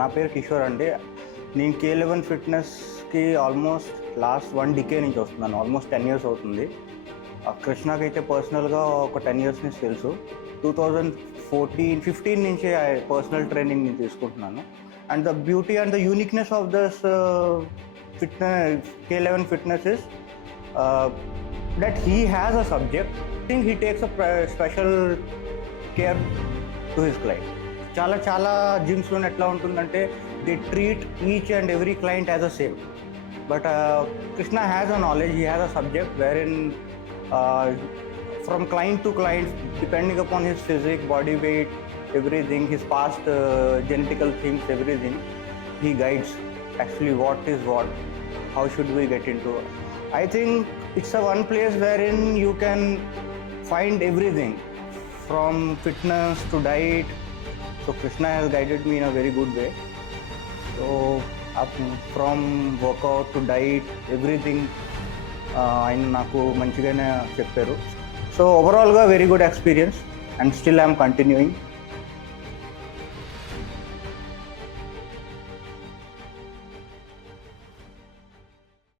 నా పేరు కిషోర్ అండి. నేను K11 ఫిట్నెస్కి ఆల్మోస్ట్ లాస్ట్ 1 డికేడ్ నుంచి వస్తున్నాను. ఆల్మోస్ట్ 10 ఇయర్స్ అవుతుంది. కృష్ణకైతే పర్సనల్గా ఒక 10 ఇయర్స్ నుంచి తెలుసు. 2015 నుంచి పర్సనల్ ట్రైనింగ్ నేను తీసుకుంటున్నాను. And the beauty and the uniqueness of this fitness K11 fitness is that he has a subject. I think he takes a special care to his client. చాలా జిమ్స్లో ఎట్లా ఉంటుందంటే they treat each and every client as a same. But Krishna has a knowledge, he has a subject where in from client to client, depending upon his physique, body weight, everything, his past genetical things, everything, he guides actually what is what, how should we get into. I think it's a one place wherein you can find everything from fitness to diet. So Krishna has guided me in a very good way. So from workout to diet, everything ఆయన నాకు మంచిగానే చెప్పారు. సో ఓవరాల్గా very good experience and still I'm continuing.